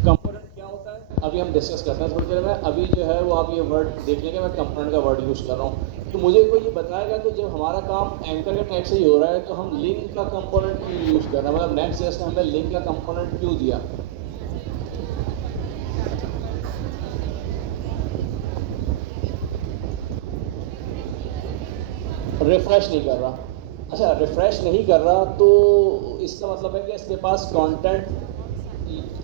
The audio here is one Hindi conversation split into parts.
कंपोनेंट क्या होता है अभी हम डिस्कस करते हैं थोड़ी देर में। अभी जो है वो आप ये वर्ड देख लेंगे, मैं कंपोनेंट का वर्ड यूज़ कर रहा हूँ। तो मुझे कोई ये बताएगा कि जब हमारा काम एंकर के टैग से ही हो रहा है तो हम लिंक का कंपोनेंट क्यों यूज़ कर रहे हैं, मतलब नेक्स्ट जेएस ने हमें लिंक का कंपोनेंट क्यों दिया। रिफ्रेश नहीं कर रहा। अच्छा, रिफ्रेश नहीं कर रहा तो इसका मतलब है कि इसके पास कंटेंट,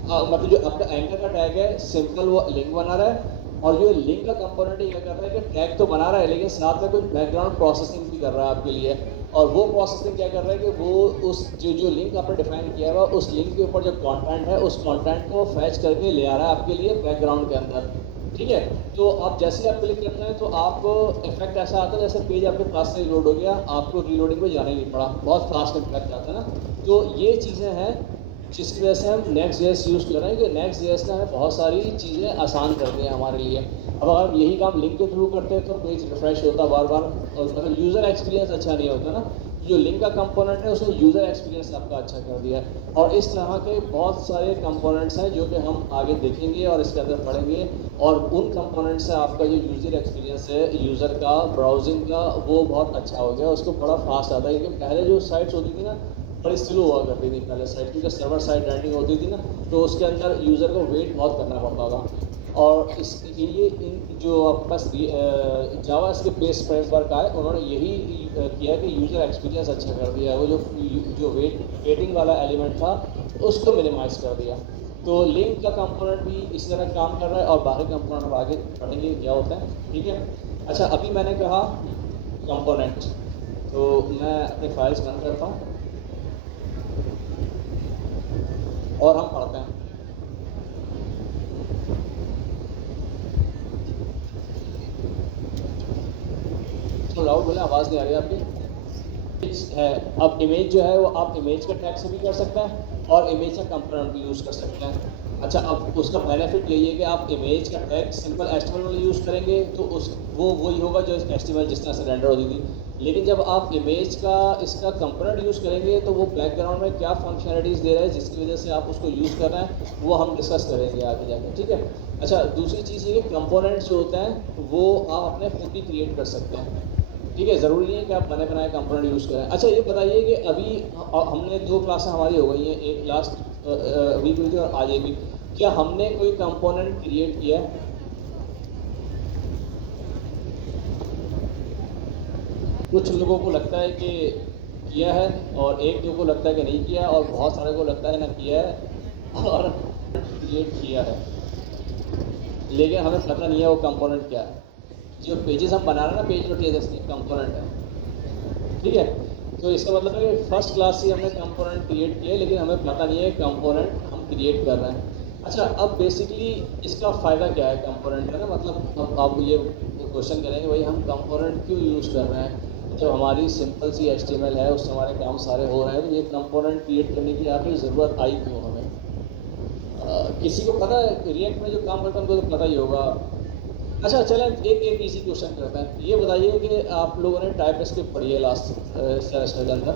मतलब जो आपका एंकर का टैग है सिंपल वो लिंक बना रहा है, और जो लिंक का कंपोनेंट ये कर रहा है कि टैग तो बना रहा है लेकिन साथ में कुछ बैकग्राउंड प्रोसेसिंग भी कर रहा है आपके लिए। और वो प्रोसेसिंग क्या कर रहा है कि वो उस जो लिंक आपने डिफाइन किया हुआ उस लिंक के ऊपर जो कंटेंट है उस कंटेंट को फैच करके ले आ रहा है आपके लिए बैकग्राउंड के अंदर। ठीक है, तो आप जैसे ही आप क्लिक करते हैं तो आप इफेक्ट ऐसा आता है जैसे पेज आपके पास से लोड हो गया, आपको रीलोडिंग में जाना ही नहीं पड़ा, बहुत फास्ट इफेक्ट आता है ना। तो ये चीज़ें हैं जिसकी वजह से हम नेक्स्ट जेएस यूज़ कर रहे हैं कि नेक्स्ट जेएस ने हमें बहुत सारी चीज़ें आसान कर दी हैं हमारे लिए। अब अगर हम यही काम लिंक के थ्रू करते हैं तो पेज रिफ्रेश होता बार बार, और मतलब यूज़र एक्सपीरियंस अच्छा नहीं होता ना। जो लिंक का कंपोनेंट है उसने यूज़र एक्सपीरियंस आपका अच्छा कर दिया है। और इस तरह के बहुत सारे कंपोनेंट्स हैं जो कि हम आगे देखेंगे और इसके अंदर पढ़ेंगे। और उन कंपोनेंट से आपका जो यूज़र एक्सपीरियंस है यूज़र का ब्राउजिंग का वो बहुत अच्छा हो गया, उसको बड़ा फास्ट आता है। क्योंकि पहले जो साइट्स होती थी ना बड़ी स्लो हुआ करती थी पहले साइट, क्योंकि सर्वर साइड रेंडिंग होती थी ना, तो उसके अंदर यूज़र को वेट बहुत करना पड़ता था। और इसके लिए इन जो आपके पास जावा स्क्रिप्ट बेस्ड फ्रेमवर्क आए उन्होंने यही किया कि यूज़र एक्सपीरियंस अच्छा कर दिया है। वो जो वेटिंग वाला एलिमेंट था उसको मिनिमाइज़ कर दिया। तो लिंक का कंपोनेंट भी इसी तरह काम कर रहा है और बाकी कंपोनेंट हम आगे पढ़ेंगे क्या होता है। ठीक है, अच्छा अभी मैंने कहा कंपोनेंट, तो मैं अपने फाइल्स बंद करता हूँ और हम पढ़ते हैं। तो लाउड बोले, आवाज़ नहीं आ रही आपकी। है, अब इमेज जो है वो आप इमेज का टैग से भी कर सकते हैं और इमेज का कंपोनेंट भी यूज़ कर सकते हैं। अच्छा, अब उसका बेनिफिट यही है कि आप इमेज का टैग सिंपल एचटीएमएल वाला यूज़ करेंगे तो उस वो वही होगा जो एचटीएमएल जिस तरह से रेंडर होती थी। लेकिन जब आप इमेज का इसका कंपोनेंट यूज़ करेंगे तो वो बैकग्राउंड में क्या फंक्शनलिटीज़ दे रहा है जिसकी वजह से आप उसको यूज़ कर रहे हैं वो हम डिस्कस करेंगे आगे जाकर। ठीक है, अच्छा दूसरी चीज़ ये कि कंपोनेंट्स जो होते हैं वो आप अपने खुद भी क्रिएट कर सकते हैं। ठीक है, ज़रूरी नहीं है कि आप बने बनाए कंपोनेंट यूज़ करें। अच्छा ये बताइए कि अभी हमने 2 क्लासें हमारी हो गई हैं, एक क्लास अभी हुई थी और आज एक भी। क्या हमने कोई कंपोनेंट क्रिएट किया है? कुछ लोगों को लगता है कि किया है और एक दो को लगता है कि नहीं किया, और बहुत सारे को लगता है ना किया है और क्रिएट किया है लेकिन हमें पता नहीं है वो कंपोनेंट क्या है। जो पेजेस हम बना रहे हैं ना, पेज नोटिफिकेशन कंपोनेंट है। ठीक है, तो इसका मतलब है कि फर्स्ट क्लास से हमने कंपोनेंट क्रिएट किए लेकिन हमें पता नहीं है कंपोनेंट हम क्रिएट कर रहे हैं। अच्छा, अब बेसिकली इसका फ़ायदा क्या है कंपोनेंट का ना, मतलब अब आप ये क्वेश्चन करेंगे भाई हम कंपोनेंट क्यों यूज़ कर रहे हैं जब हमारी सिंपल सी एचटीएमएल है उससे हमारे काम सारे हो रहे हैं, तो ये कंपोनेंट क्रिएट करने की आपकी ज़रूरत आई क्यों हमें। किसी को पता है रिएक्ट में जो काम करता है उनको तो पता ही होगा। अच्छा चलें एक इजी क्वेश्चन करते हैं। ये बताइए कि आप लोगों ने टाइप स्क्रिप्ट पढ़ी है लास्ट सेमेस्टर के अंदर,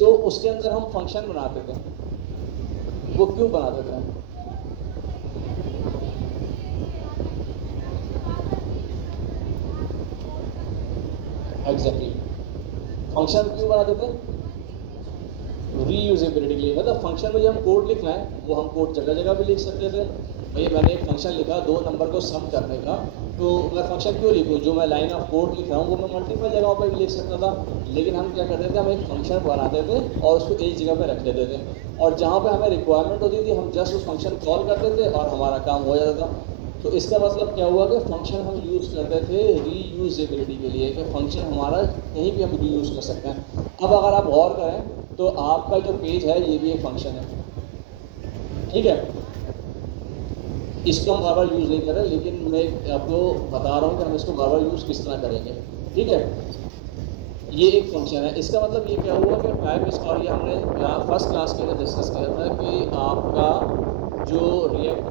तो उसके अंदर हम फंक्शन बनाते थे, वो क्यों बनाते थे? एग्जैक्टली, फंक्शन क्यों बनाते थे? रीयूजेबिलिटी के लिए। मतलब फंक्शन में जो हम कोड लिखना है वो हम कोड जगह जगह भी लिख सकते थे। भाई मैंने एक फंक्शन लिखा 2 नंबर को सम करने का, तो मैं फंक्शन क्यों लिखूँ, जो मैं लाइन ऑफ कोड लिख रहा हूँ वो मैं मल्टीपल जगहों पर भी लिख सकता था। लेकिन हम क्या करते थे, हम एक फंक्शन बनाते थे और उसको एक जगह पर रख देते थे, और जहाँ पर हमें रिक्वायरमेंट होती थी हम जस्ट उस फंक्शन कॉल करते थे और हमारा काम हो जाता था। तो इसका मतलब क्या हुआ कि फंक्शन हम यूज़ करते थे रीयूजेबिलिटी के लिए, कि फंक्शन हमारा कहीं भी हम रीयूज़ कर सकते हैं। अब अगर आप गौर करें तो आपका जो पेज है ये भी एक फंक्शन है। ठीक है, इसको हम बार बार यूज़ नहीं कर रहे, लेकिन मैं आपको बता रहा हूँ कि हम इसको बार बार यूज़ किस तरह करेंगे। ठीक है, ये एक फंक्शन है। इसका मतलब ये क्या हुआ कि टाइप इस, और ये हमने फर्स्ट क्लास के अंदर डिस्कस किया था कि आपका जो रिएक्ट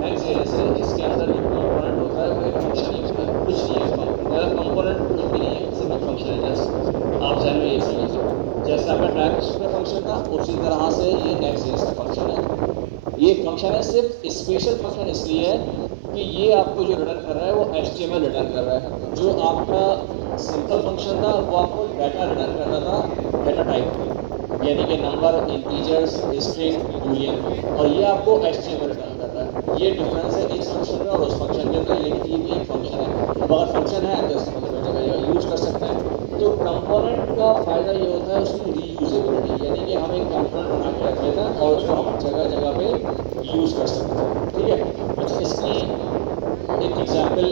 नेक्स्ट जेएस है इसके अंदर जो कंपोनेंट होता है वो एक फंक्शन ही होता है, कुछ नहीं है इसका मतलब कंपोनेंट कुछ भी नहीं है, सिर्फ एक फंक्शन है। जस्ट आप जहन में ये समझिए, जैसे आपका टाइप का फंक्शन था उसी तरह से ये नेक्स्ट जेएस का फंक्शन है। ये फंक्शन है सिर्फ स्पेशल फंक्शन इसलिए है कि ये आपको जो रिटर्न कर रहा है वो HTML रिटर्न कर रहा है। जो आपका सिंपल फंक्शन था वो आपको डाटा रिटर्न करता था, डाटा टाइप, यानी कि नंबर, इंटीजर्स, स्ट्रिंग, बूलियन, और ये आपको HTML रिटर्न कर रहा है। ये डिफरेंस है इस फंक्शन में और उस फंक्शन के अंदर, लेकिन ये भी एक फंक्शन है। अब अगर फंक्शन है तो इसको मतलब जगह यूज कर सकते हैं। तो कंपोनेंट का फ़ायदा ये होता है उसकी रीयूजेबिलिटी, यानी कि हम एक कंपोनेंट बना के रख लेते हैं और उसको हम जगह जगह पे यूज़ कर सकते हैं। ठीक है, अच्छा इसकी एक एग्जाम्पल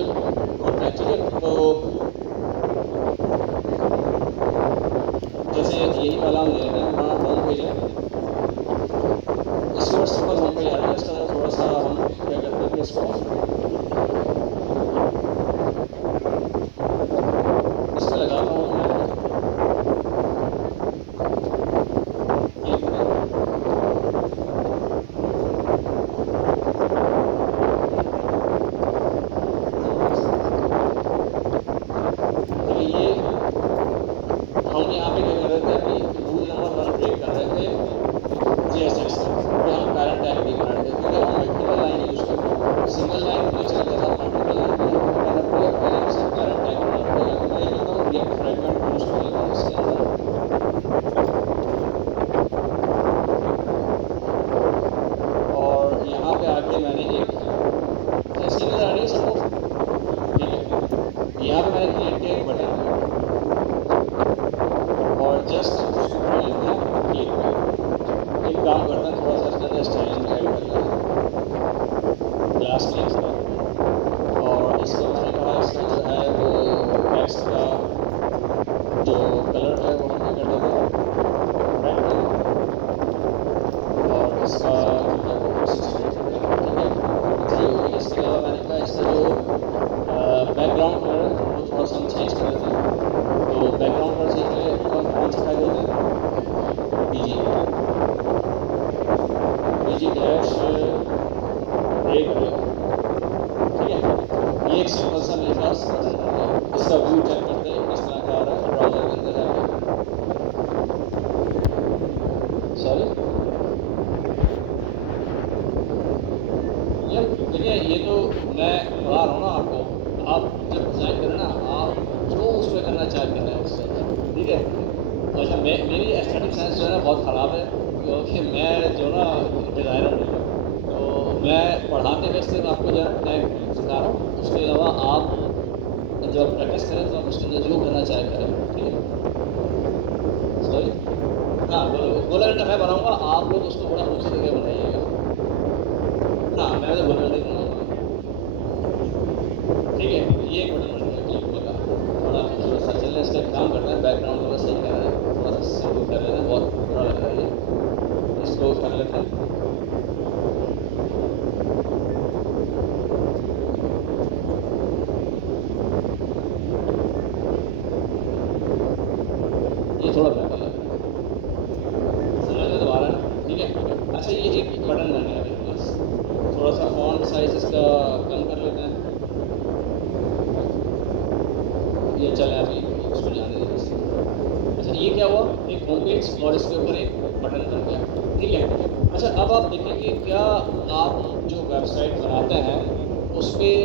होता है। ठीक है, तो जैसे यही वाला हम ले लेते हैं, हमारा होम पेज है, इसके ऊपर सिंपल होम पेज आ रहा है। इसका थोड़ा सा हम क्या करते हैं कि इसको इस पर लगाता हूँ मैं, ये हम यहाँ पे क्या कर रहे थे कि रूल नंबर 1 ब्रेक कर रहे थे JSX का, तो हम पैरेंट टैग भी बना रहे थे क्योंकि हम मल्टीपल लाइन यूज़ करते हैं। सिंगल लाइन तो चलता था, मल्टीपल लाइन में हमको क्या करना पड़ेगा, पहले उसे पैरेंट टैग बनाना पड़ेगा। तो मैं ये करता हूँ रिएक्ट फ्रेगमेंट यूज़ कर लेता हूँ इसके अंदर, और यहाँ पे आके मैंने एक स्क्रीन नज़र आ रही है सबको, ठीक है, यहाँ पे मैंने क्रिएट किया एक बटन और जस्ट उसको कर लेते हैं क्लिक पे। एक काम करते हैं, थोड़ा सा इसके अंदर स्टाइलिंग ऐड कर लेते हैं, ग्लास क्लिक पर, और इसका मैंने कहा इसका जो है वो टेक्स्ट का जो कलर है वो हम क्या कर देते हैं रेड कर देते हैं, और इसका जो है वो 68 कर देते हैं। ठीक है, अच्छा ये हो गया। इसके अलावा मैंने कहा इसका जो बैकग्राउंड कलर है वो थोड़ा सा हम चेंज कर देते हैं। तो बैकग्राउंड कलर चेंज करें तो हम कौन सा फाइल होते हैं, BG डैश ग्रे कर लेते हैं। ठीक है, ये एक सिंपल सा मेरे पास बटन बन गया। इसका व्यू चेक करते हैं किस तरह का आ रहा है ब्राउज़र के अंदर जाके। सॉरी, यार देखिए ये तो मैं बता रहा हूँ ना आपको, आप जब डिज़ाइन करें ना, आप जो उस पर करना चाह कर रहे हैं उससे अंदर, ठीक है। तो अच्छा मेरी एस्थेटिक सेंस जो है ना बहुत ख़राब है, क्योंकि मैं जो ना डिज़ाइनर नहीं हूँ, तो मैं पढ़ाते हुए सिर्फ आपको जो है टैग सिखा रहा हूँ। उसके अलावा आप जब प्रैक्टिस करें तो आप उसके अंदर जो करना चाहे करें। ठीक है, सॉरी, हाँ गोला घंटा मैं बनाऊँगा, आप लोग उसको बड़ा ऊँचे जगह बनाइएगा। हाँ मैं तो गोला घंटे बनाऊँगा। ठीक है, ये एक बटन बन गया क्लिक वाला, बड़ा खूबसूरत सा। चलिए इसका एक काम करते हैं, बैकग्राउंड थोड़ा सही कर रहे हैं, थोड़ा सा सिंपल कर लेते हैं, बहुत बुरा लग रहा है ये, इसको कर लेते हैं। ये थोड़ा बेहतर लग रहा है, समझ में तो आ रहा है ना। ठीक है, अच्छा ये एक बटन बन गया मेरे पास, थोड़ा सा फॉन्ट साइज इसका कम कर लेते हैं। ये चले अभी उसको जाने देते हैं। अच्छा ये क्या हुआ, एक होम पेज और इसके ऊपर एक बटन बन गया। ठीक है, अच्छा अब आप देखेंगे क्या आप जो वेबसाइट बनाते हैं उस पर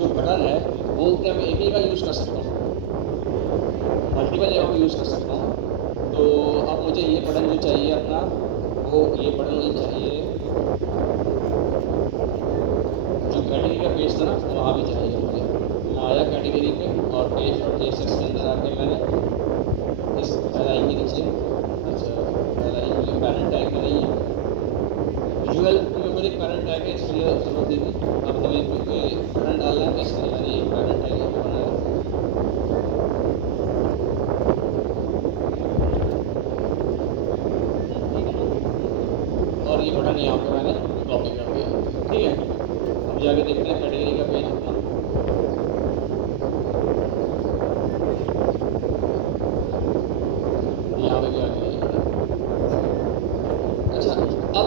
जो बटन है वो क्या मैं एक ही का यूज़ कर सकता हूँ, मल्टीपल जगह पे यूज़ कर सकता हूँ। तो अब मुझे ये बटन जो चाहिए अपना, वो ये बटन मुझे चाहिए जो कैटेगरी का पेज था ना वहाँ भी चाहिए मुझे। मैं आया कैटेगरी पे और पेज और JSX के अंदर आके मैंने इस LI के नीचे, अच्छा LI मुझे पैरेंट टैग में नहीं है, विजुअल के ऊपर एक पैरेंट टैग है इसलिए जरूरत नहीं थी। अब हमें क्योंकि बटन डालना है इसलिए मैंने एक पैरेंट टैग यहाँ पे बनाया, और ये बटन यहाँ पे मैंने कॉपी कर दिया। ठीक है, अब जाके देखते हैं कैटेगरी का पेज अपना। यहाँ पे भी आ गया ये बटन। अच्छा अब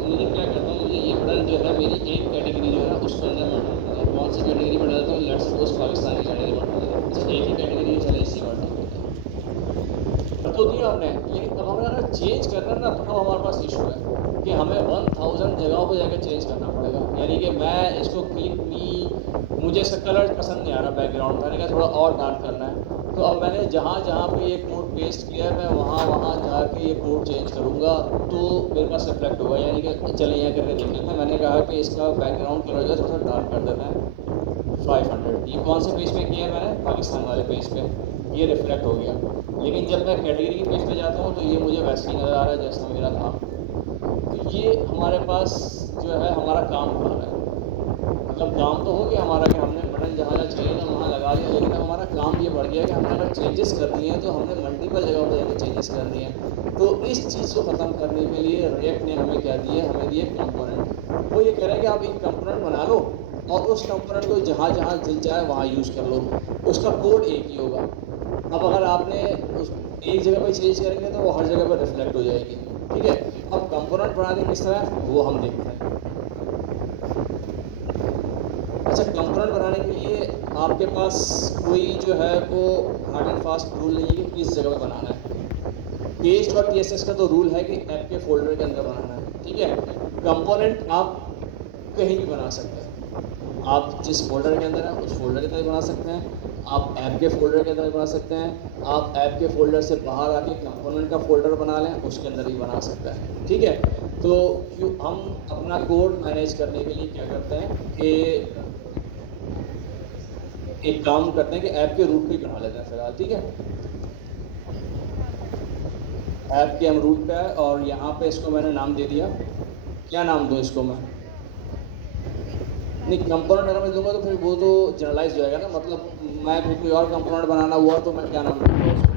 मुझे क्या करता हूँ, मुझे ये बटन जो है मेरी एक कैटेगरी जो है उसके अंदर मैं डालता हूँ। कौन सी कैटेगरी में डालता हूँ, लेट्स सपोज पाकिस्तान की कैटेगरी में डालता हूँ। अच्छा एक ही कैटेगरी चले इसी में डाल देते हैं। अब तो दिया हमने, लेकिन अब हमें अगर चेंज करना ना तो अब हमारे पास इशू है। कि हमें 1000 जगहों पर जाकर चेंज करना पड़ेगा। यानी कि मैं इसको क्लिक मी, मुझे इसका कलर पसंद नहीं आ रहा बैकग्राउंड, मैंने कहा थोड़ा और डार्क करना है। तो अब मैंने जहाँ जहाँ पे ये कोड पेस्ट किया है, मैं वहाँ वहाँ जाके ये कोड चेंज करूँगा तो मेरे पास रिफ्लेक्ट होगा। यानी कि चलिए यहाँ करके देख लेते हैं। मैंने कहा कि इसका बैकग्राउंड कलर जो है थोड़ा सा डार्क कर देना है 500। ये कौन से पेज पे किया है मैंने? पाकिस्तान वाले पेज पे। ये रिफ्लेक्ट हो गया। लेकिन जब मैं कैटेगरी के पेज पे जाता हूँ तो ये मुझे वैसे ही नज़र आ रहा है जैसा मेरा था। तो ये हमारे पास जो है हमारा काम हो रहा है। मतलब काम तो हो गया हमारा कि हमने बटन जहाँ जहाँ चाहिए ना वहाँ लगा लिया, लेकिन हमारा काम ये बढ़ गया कि हमने अगर चेंजेस करनी है तो हमने मल्टीपल जगहों पर जाकर चेंजेस करनी है। तो इस चीज़ को ख़त्म करने के लिए रिएक्ट ने हमें क्या दिया? हमें दिए कंपोनेंट। वो ये कह रहे हैं कि आप एक कंपोनेंट बना लो और उस कंपोनेंट को जहाँ जहाँ दिल चाहे वहाँ यूज़ कर लो, उसका कोड एक ही होगा। अब अगर आपने उस एक जगह पर चेंज करेंगे तो वो हर जगह पर रिफ्लेक्ट हो जाएगी। ठीक है, अब कंपोनेंट बनाने किस तरह वो हम देखते हैं। अच्छा, कंपोनेंट बनाने के लिए आपके पास कोई जो है वो हार्ड एंड फास्ट रूल नहीं है कि किस जगह पे बनाना है। page.tss का तो रूल है कि ऐप के फोल्डर के अंदर बनाना है। ठीक है, कंपोनेंट आप कहीं भी बना सकते हैं। आप जिस फोल्डर के अंदर है उस फोल्डर के अंदर बना सकते हैं, आप ऐप के फोल्डर के अंदर बना सकते हैं, आप ऐप के फोल्डर से बाहर आके कंपोनेंट का फोल्डर बना लें, उसके अंदर भी बना सकते हैं। ठीक है, तो क्यों हम अपना कोड मैनेज करने के लिए क्या करते हैं कि एक काम करते हैं कि ऐप के रूट पे बना लेते हैं फिलहाल। ठीक है, ऐप के हम रूट पे है और यहाँ पे इसको मैंने नाम दे दिया। क्या नाम दूँ इसको मैं? नहीं, कंपोनेंट अगर मैं दूंगा तो फिर वो तो जनरलाइज हो जाएगा ना। मतलब मैं फिर कोई और कंपोनेंट बनाना हुआ तो मैं क्या नाम दूँगा उसको?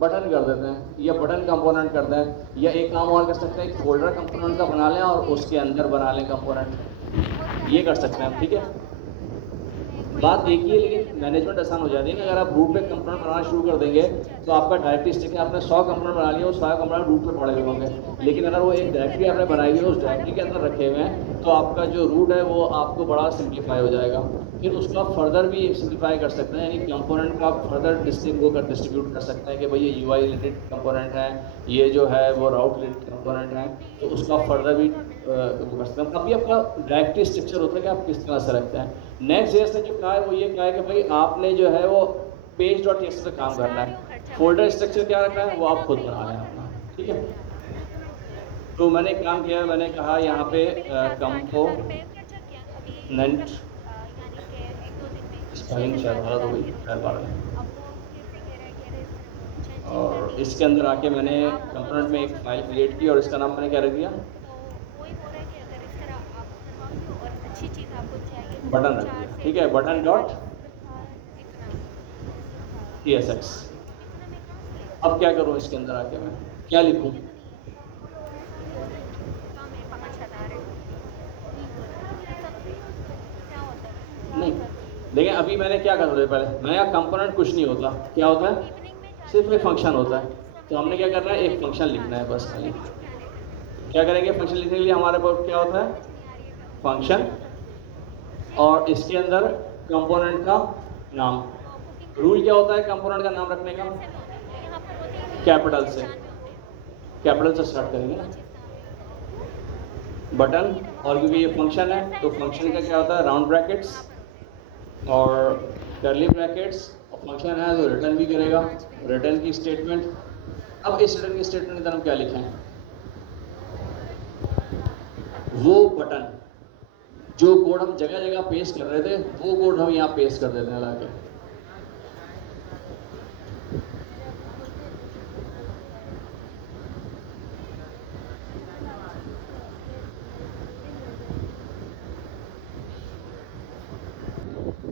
बटन कर देते हैं या बटन कंपोनेंट कर दें, या एक काम और कर सकते हैं, एक फोल्डर कंपोनेंट का बना लें और उसके अंदर बना लें कंपोनेंट। ये कर सकते हैं हम। ठीक है, बात एक ही है लेकिन मैनेजमेंट आसान हो जाती है कि अगर आप रूट पे कंपोनेंट बनाना शुरू कर देंगे तो आपका डायरेक्टरी स्टिक है, आपने 100 कंपोनेंट बना लिया, वो 100 कंपोनेंट रूट पे पड़े हुए होंगे। लेकिन अगर वो एक डायरेक्टरी आपने बनाई हुई है, उस डायरेक्टरी के अंदर रखे हुए हैं, तो आपका जो रूट है वो आपको बड़ा सिंप्लीफाई हो जाएगा। फिर उसको आप फर्दर भी सिंप्लीफाई कर सकते हैं, यानी कंपोनेंट का आप फर्दर डिस्ट्रीब्यूट कर सकते हैं कि भाई ये यूआई रिलेटेड कंपोनेंट है, ये जो है वो राउट रिलेटेड कंपोनेंट है, तो उसका फर्दर भी वो कर सकते हैं। अभी आपका डायरेक्टरी स्ट्रक्चर होता है कि आप किस तरह से रखते हैं। नेक्स्ट जेएस ने जो कहा है वो ये कहा है कि भाई आपने जो है वो page.txt पे काम करना है, फोल्डर स्ट्रक्चर क्या रखना है वो आप खुद बना लें अपना। ठीक है, तो मैंने एक काम किया, मैंने कहा यहाँ पे कंपोनेंट स्पेलिंग शायद गलत हो गई, और इसके अंदर आके मैंने कंपोनेंट में एक फाइल क्रिएट की और इसका नाम मैंने क्या रख दिया? बटन रख दिया। ठीक है, बटन डॉट tsx। अब क्या करूँ इसके अंदर आके मैं क्या लिखूँ? नहीं, लेकिन अभी मैंने क्या करना है, पहले मैंने कहा कंपोनेंट कुछ नहीं होता, क्या होता है? सिर्फ एक फंक्शन होता है। तो हमने क्या करना है, एक फंक्शन लिखना है बस खाली। क्या करेंगे फंक्शन लिखने के लिए? हमारे पास क्या होता है? फंक्शन, और इसके अंदर कंपोनेंट का नाम। रूल क्या होता है कंपोनेंट का नाम रखने का? कैपिटल से स्टार्ट करेंगे ना, बटन, और क्योंकि ये फंक्शन है तो फंक्शन का क्या होता है? राउंड ब्रैकेट्स और कर्ली ब्रैकेट्स, और फंक्शन है तो रिटर्न भी करेगा, रिटर्न की स्टेटमेंट। अब इस रिटर्न की स्टेटमेंट के अंदर हम क्या लिखें? वो बटन जो कोड हम जगह जगह पेस्ट कर रहे थे वो कोड हम यहाँ पेस्ट कर देते हैं लाके।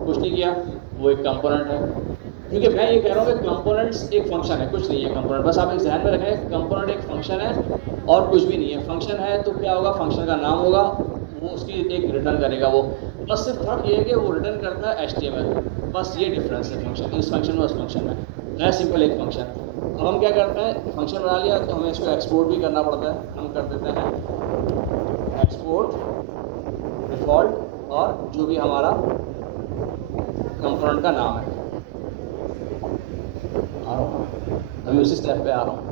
कुछ नहीं किया, वो एक कंपोनेंट है। क्योंकि मैं ये कह रहा हूँ कि कंपोनेंट्स एक फंक्शन है, कुछ नहीं है कंपोनेंट। बस आप एक ध्यान में रखें, कंपोनेंट एक फंक्शन है और कुछ भी नहीं है। फंक्शन है तो क्या होगा? फंक्शन का नाम होगा, वो उसकी एक रिटर्न करेगा वो। बस सिर्फ फर्क ये है कि वो रिटर्न करता है HTML, बस ये डिफरेंस है फंक्शन, इस फंक्शन में उस फंक्शन में। है सिंपल एक फंक्शन। अब हम क्या करते हैं, फंक्शन बना लिया तो हमें इसको एक्सपोर्ट भी करना पड़ता है। हम कर देते हैं एक्सपोर्ट डिफ़ॉल्ट और जो भी हमारा कंपोनेंट का नाम है। आ रहा हूँ, अभी उसी स्टेप पे आ रहा हूँ।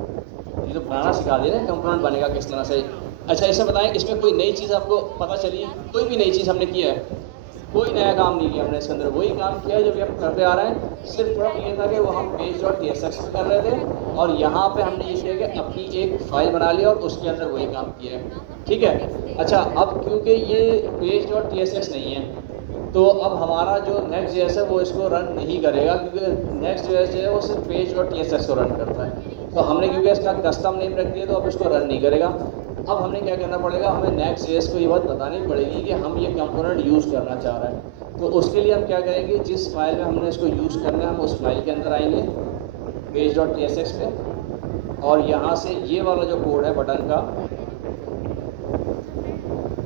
ये तो बनाना सिखा दे रहे हैं, कंपोनेंट बनेगा किस तरह से। अच्छा इसे बताएं, इसमें कोई नई चीज़ आपको पता चली? कोई भी नई चीज़ हमने किया है? कोई नया काम नहीं किया हमने इसके अंदर, वही काम किया है जो भी हम करते आ रहे हैं। सिर्फ फर्क ये था कि वो हम page.tsx पे कर रहे थे और यहाँ पे हमने ये किया कि अपनी एक फाइल बना ली और उसके अंदर वही काम किया है, ठीक है। अच्छा अब क्योंकि ये page.tsx नहीं है तो अब हमारा जो Next.js है वो इसको रन नहीं करेगा, क्योंकि Next.js जो है वो सिर्फ page.tsx को रन करता है। तो हमने क्योंकि इसका कस्टम नेम रख दिया तो अब इसको रन नहीं करेगा। अब हमने क्या करना पड़ेगा, हमें Next.js को ये बात बतानी पड़ेगी कि हम ये कंपोनेंट यूज़ करना चाह रहे हैं। तो उसके लिए हम क्या करेंगे, जिस फाइल में हमने इसको यूज़ करना है हम उस फाइल के अंदर आएंगे page.tsx पे, और यहाँ से ये वाला जो कोड है बटन का,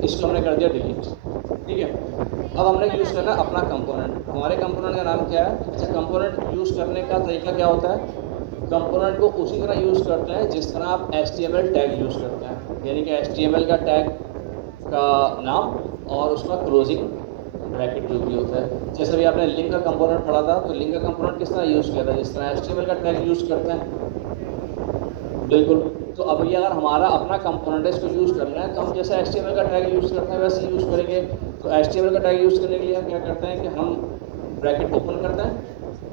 इसको हमने कर दिया डिलीट, ठीक है। अब हमने यूज़ करना है अपना कंपोनेंट। हमारे कंपोनेंट का नाम क्या है? अच्छा, कंपोनेंट यूज़ करने का तरीका क्या होता है? कंपोनेंट को उसी तरह यूज़ करते हैं जिस तरह आप HTML टैग यूज़ करते हैं, यानी कि HTML का टैग का नाम और उसका क्लोजिंग ब्रैकेट जो भी होता है। जैसे भी आपने लिंक का कंपोनेंट पढ़ा था, तो लिंक का कंपोनेंट किस तरह यूज़ किया था? जिस तरह HTML का टैग यूज़ करते हैं, बिल्कुल। तो अब ये अगर हमारा अपना कंपोनेंट है, इसको यूज़ करना है, तो हम जैसे HTML का टैग यूज़ करते हैं वैसे यूज़ करेंगे। तो HTML का टैग यूज़ करने के लिए हम क्या करते हैं कि हम ब्रैकेट ओपन करते हैं,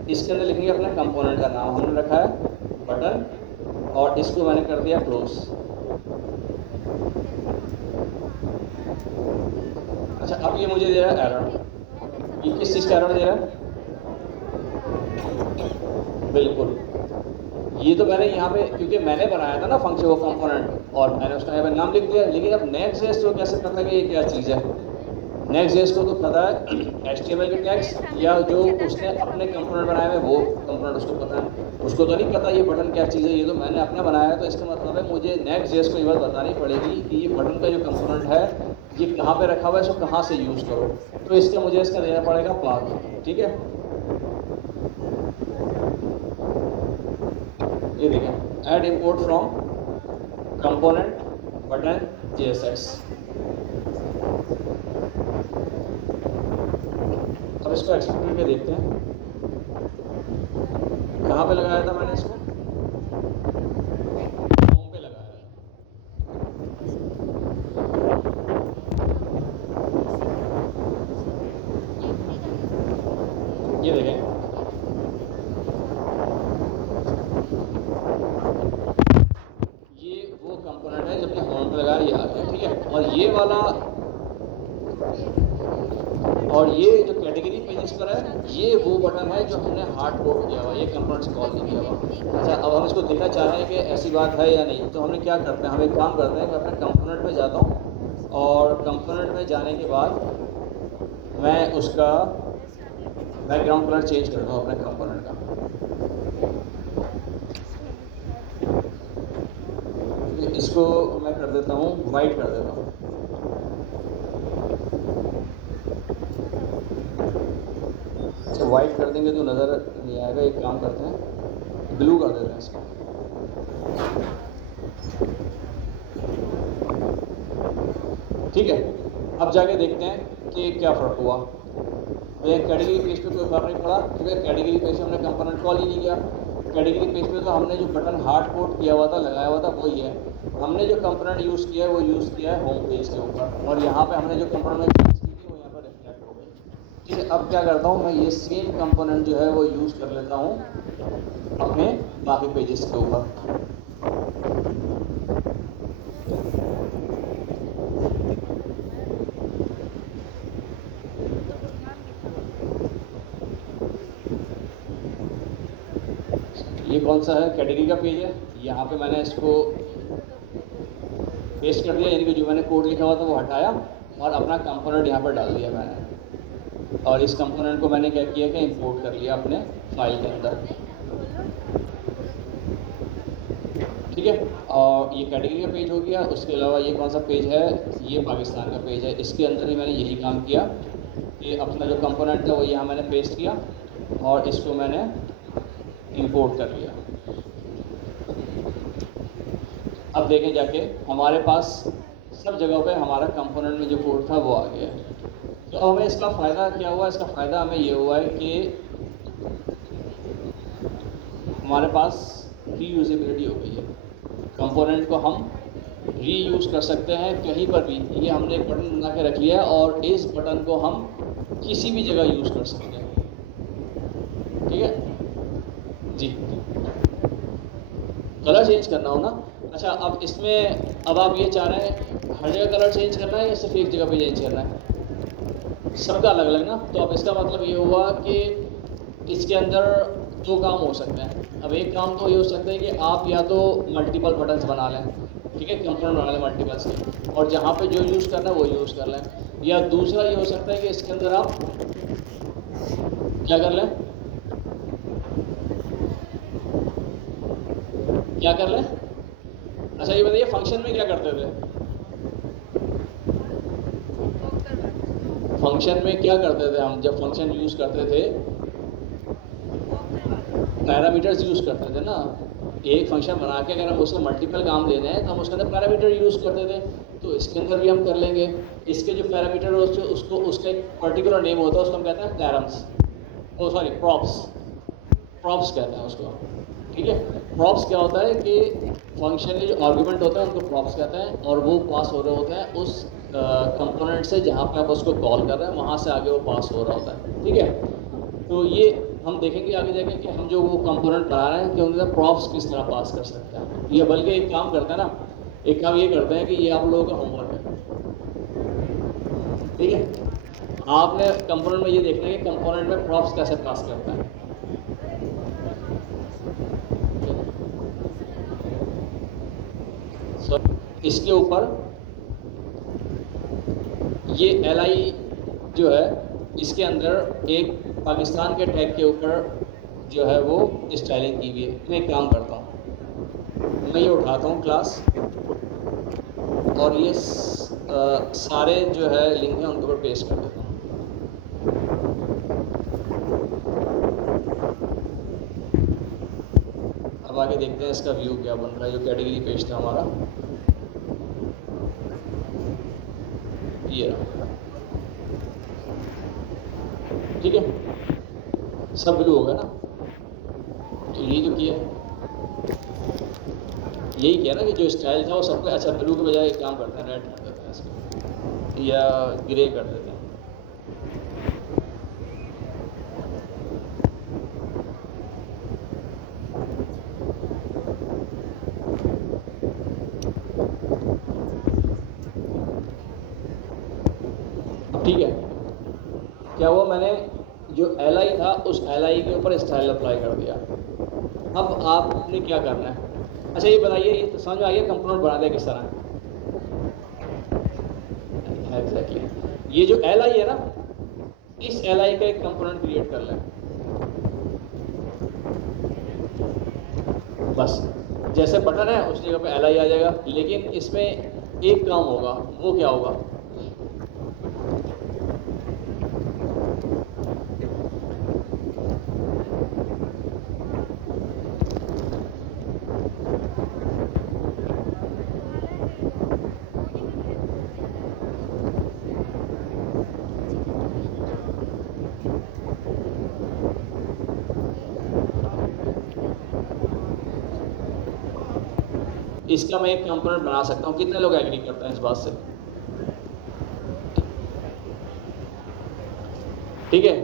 इसके अंदर लिखेंगे अपने कंपोनेंट का नाम, हमने रखा है बटन, और इसको मैंने कर दिया क्लोज। अच्छा अब ये मुझे दे रहा है एरर। ये किस चीज़ का एरर दे रहा है? बिल्कुल, ये तो मैंने यहाँ पे क्योंकि मैंने बनाया था ना फंक्शन वो कंपोनेंट, और मैंने उसका यहाँ पे नाम लिख दिया। लेकिन अब Next.js को कैसे पता कि ये क्या चीज़ है? Next.js को तो पता है HTML के टैग्स, या जो उसने अपने कंपोनेंट बनाए हुए वो कंपोनेंट उसको पता है। उसको तो नहीं पता ये बटन क्या चीज़ है, ये तो मैंने अपना बनाया है। तो इसका मतलब है मुझे Next.js को ये बात बतानी पड़ेगी कि ये बटन का जो कंपोनेंट है ये कहाँ पे रखा हुआ है, इसको कहाँ से यूज़ करो। तो इसका मुझे इसका देना पड़ेगा पाथ, ठीक है। ये देखें, add import from component button JSX। अब इसको एक्सपोर्ट करके देखते हैं कहाँ पे लगाया था मैंने इसको, होम पे लगाया है। ये देखें, ये वो कंपोनेंट है जब होम पे लगाया, ये आ गया, ठीक है। और ये वाला, और ये जो कैटेगरी पेजेस पर है ये वो बटन है जो हमने हार्ड कोड किया हुआ, ये कंपोनेंट से कॉल नहीं किया हुआ। अच्छा अब हम इसको देखना चाह रहे हैं कि ऐसी बात है या नहीं। तो हमने क्या करते हैं, हम एक काम करते हैं कि अपने कंपोनेंट में जाता हूँ, और कंपोनेंट में जाने के बाद मैं उसका बैकग्राउंड कलर चेंज करता हूँ अपने कंपोनेंट का। तो इसको मैं कर देता हूँ वाइट कर देता हूँ। अच्छा वाइट कर देंगे तो नज़र नहीं आएगा, एक काम करते हैं ब्लू कर देते हैं इसको। ठीक है, अब जाके देखते हैं कि क्या फ़र्क हुआ। कैटेगरी पेज पे कोई फर्क नहीं पड़ा, क्योंकि कैटेगरी पेज पे हमने कंपोनेंट कॉल ही नहीं किया। कैटेगरी पेज पे तो हमने जो बटन हार्ड कोड किया हुआ था, लगाया हुआ था, वही है। हमने जो कंपोनेंट यूज़ किया है वो यूज़ किया है होम पेज के ऊपर, और यहाँ पे हमने जो कंपोनेंट यूज़ की थी वो यहाँ पर रिफ्लेक्ट हो गई। ठीक है, अब क्या करता हूँ मैं, ये सेम कंपोनेंट जो है वो यूज़ कर लेता हूँ अपने बाकी पेजेस के ऊपर। ये कौन सा है, कैटेगरी का पेज है। यहाँ पे मैंने इसको पेस्ट कर दिया, यानी कि जो मैंने कोड लिखा हुआ था वो हटाया और अपना कंपोनेंट यहाँ पर डाल दिया मैंने। और इस कंपोनेंट को मैंने क्या किया कि इंपोर्ट कर लिया अपने फाइल के अंदर। ठीक है, और ये कैटेगरी का पेज हो गया। उसके अलावा ये कौन सा पेज है, ये पाकिस्तान का पेज है। इसके अंदर ही मैंने यही काम किया कि अपना जो कंपोनेंट था वो यहाँ मैंने पेस्ट किया और इसको मैंने इंपोर्ट कर लिया। अब देखें जाके हमारे पास सब जगहों पे हमारा कंपोनेंट में जो कोड था वो आ गया है। तो अब हमें इसका फ़ायदा क्या हुआ, इसका फ़ायदा हमें ये हुआ है कि हमारे पास रीयूजेबिलिटी हो गई है। कंपोनेंट को हम रीयूज़ कर सकते हैं कहीं पर भी। ये हमने एक बटन बना के रख लिया है और इस बटन को हम किसी भी जगह यूज़ कर सकते हैं। ठीक है जी। कलर चेंज करना हो ना, अच्छा अब इसमें अब आप ये चाह रहे हैं हर जगह कलर चेंज करना है या सिर्फ एक जगह पे चेंज करना है? सबका अलग अलग ना, तो अब इसका मतलब ये हुआ कि इसके अंदर दो काम हो सकते हैं। अब एक काम तो ये हो सकता है कि आप या तो मल्टीपल बटन्स बना लें, ठीक है, कंपोनेंट बना लें मल्टीपल्स के, और जहाँ पे जो यूज़ करना है वो यूज़ कर लें। या दूसरा ये हो सकता है कि इसके अंदर आप क्या कर लें, क्या कर लें? अच्छा ये बताइए फंक्शन में क्या करते थे? फंक्शन में क्या करते थे हम जब फंक्शन यूज़ करते थे? पैरामीटर्स यूज़ करते थे ना। एक फंक्शन बना के अगर हम उससे मल्टीपल काम लेने हैं तो हम उसके अंदर पैरामीटर यूज़ करते थे, तो इसके अंदर भी हम कर लेंगे। इसके जो पैरामीटर उसको उसका एक पर्टिकुलर नेम होता है, उसको हम कहते हैं पैरम्स, ओ सॉरी प्रॉप्स, प्रॉप्स कहते हैं उसको। ठीक है, प्रॉप्स क्या होता है कि फंक्शन के जो आर्गुमेंट होते हैं उनको प्रॉप्स कहते हैं, और वो पास हो रहे होते हैं उस कंपोनेंट से जहाँ पे आप उसको कॉल कर रहे हैं, वहाँ से आगे वो पास हो रहा होता है। ठीक है, तो ये हम देखेंगे आगे जाके कि हम जो वो कंपोनेंट बना रहे हैं कि उनके प्रॉप्स किस तरह पास कर सकते हैं। ये बल्कि एक काम करते हैं ना, एक काम ये करते हैं कि ये आप लोगों का होमवर्क है। ठीक है, आपने कंपोनेंट में ये देखना है कि कंपोनेंट में प्रॉप्स कैसे पास करता है। इसके ऊपर ये LI जो है इसके अंदर एक पाकिस्तान के टैग के ऊपर जो है वो स्टाइलिंग की हुई है। मैं एक काम करता हूँ, मैं ये उठाता हूँ क्लास और ये सारे जो है लिंक हैं उनके ऊपर पेस्ट कर देता हूँ। अब आगे देखते हैं इसका व्यू क्या बन रहा है। जो कैटेगरी पेज था हमारा ये रहा। ठीक है, सब ब्लू होगा ना, तो यही तो किया, यही किया ना कि जो स्टाइल था वो सबको अच्छा ब्लू के बजाय एक काम करते हैं रेड कर देते हैं इसको, या ग्रे कर देते हैं। ठीक है, क्या हुआ, मैंने जो LI था उस LI के ऊपर स्टाइल अप्लाई कर दिया। अब आपने क्या करना है? अच्छा ये बताइए, ये तो समझ में आ गया कंपोनेंट बना दिया किस तरह? एग्जैक्टली, ये जो LI है ना, इस LI का एक कंपोनेंट क्रिएट कर लें बस। जैसे बटन है उस जगह पे LI आ जाएगा, लेकिन इसमें एक काम होगा, वो क्या होगा? इसका मैं एक कंपोनेंट बना सकता हूँ। कितने लोग एग्री करते हैं इस बात से? ठीक है,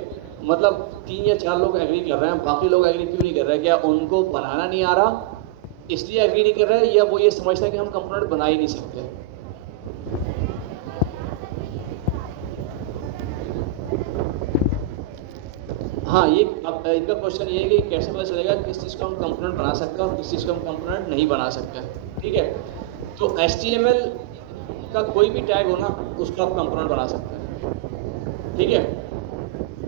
मतलब 3 या 4 लोग एग्री कर रहे हैं, बाकी लोग एग्री क्यों नहीं कर रहे? क्या उनको बनाना नहीं आ रहा इसलिए एग्री नहीं कर रहे, या वो ये समझते हैं कि हम कंपोनेंट बना ही नहीं सकते? हाँ, ये अब इनका क्वेश्चन ये है कि कैसे पता चलेगा किस चीज़ को हम कंपोनेंट बना सकते हैं और किस चीज़ को हम कंपोनेंट नहीं बना सकते। ठीक है, तो HTML का कोई भी टैग हो ना, उसको आप कंपोनेंट बना सकते हैं। ठीक है,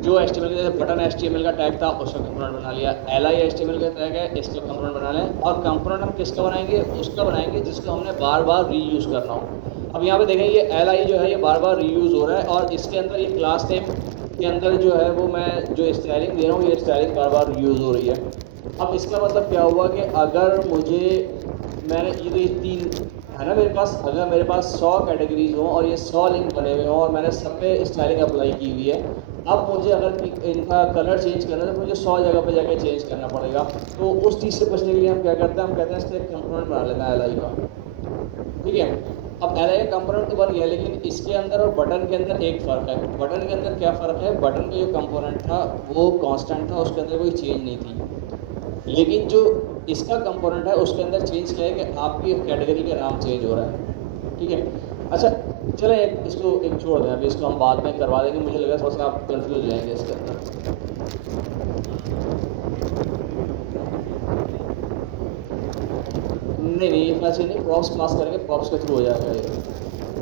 जो HTML जैसे बटन HTML का टैग था उसका कंपोनेंट बना लिया, LI HTML का टैग है इसका कंपोनेंट बना लें, और कंपोनेंट हम किसका बनाएंगे? उसका बनाएंगे जिसको हमने बार बार रीयूज़ करना हो। अब यहाँ पे देखें ये LI जो है ये बार बार रीयूज़ हो रहा है, और इसके अंदर ये क्लास नेम के अंदर जो है वो मैं जो स्टाइलिंग दे रहा हूँ, ये स्टाइलिंग बार बार यूज़ हो रही है। अब इसका मतलब क्या हुआ कि अगर मुझे मैंने ये 3 है ना मेरे पास, अगर मेरे पास 100 कैटेगरीज हों और ये 100 लिंक बने हुए हों और मैंने सब पे स्टाइलिंग अप्लाई की हुई है, अब मुझे अगर इनका कलर चेंज करना है तो मुझे 100 जगह पे जाके चेंज करना पड़ेगा। तो उस चीज़ से बचने के लिए हम क्या करते हैं, हम कहते हैं इसका एक कंपोनेंट बना लेना है एल आई का, ठीक है। अब एल आई का कंपोनेंट तो बन गया, लेकिन इसके अंदर और बटन के अंदर एक फ़र्क है। बटन के अंदर क्या फ़र्क है, बटन का जो कंपोनेंट था वो कांस्टेंट था, उसके अंदर कोई चेंज नहीं थी। लेकिन जो इसका कंपोनेंट है उसके अंदर चेंज क्या है कि आपकी कैटेगरी का नाम चेंज हो रहा है, ठीक है। अच्छा चलें इसको एक छोड़ दें, अभी इसको हम बाद में करवा देंगे, मुझे लगा थोड़ा सा आप कंफ्यूज हो जाएंगे इसके अंदर। नहीं ये क्लास नहीं, प्रॉप्स पास करेंगे, प्रॉप्स के थ्रू हो जाएगा ये,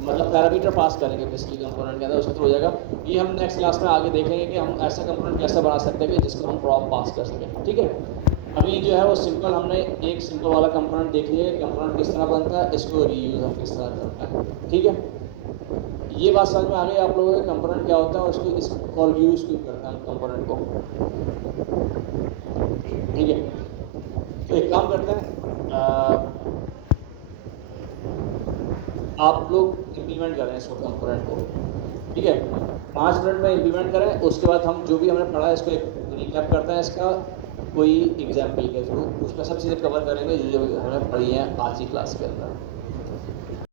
मतलब पैरामीटर पास करेंगे बेसिकली कंपोनेंट के अंदर, उसके थ्रू हो जाएगा। ये हम नेक्स्ट क्लास में आगे देखेंगे कि हम ऐसा कंपोनेंट कैसे बना सकते हैं कि जिसको हम प्रॉप पास कर सकें, ठीक है। अभी जो है वो सिंपल, हमने एक सिंपल वाला कंपोनेंट देख लिया, कंपोनेंट किस तरह बनता है, इसको रीयूज हम किस तरह करते हैं, ठीक है। ये बात समझ में आ गई आप लोगों को कंपोनेंट क्या होता है, उसको इस कॉल यूज क्यों करते हैं कंपोनेंट को, ठीक है। तो एक काम करते हैं, आप लोग इम्प्लीमेंट करें इसको कंपोनेंट को, ठीक है। 5 मिनट में इम्प्लीमेंट करें, उसके बाद हम जो भी हमने पढ़ा है इसको एक रिकैप करते हैं इसका कोई एग्जाम्पल के थ्रू, उसमें सब चीज़ें कवर करेंगे जो जो हमने पढ़ी हैं आज की क्लास के अंदर।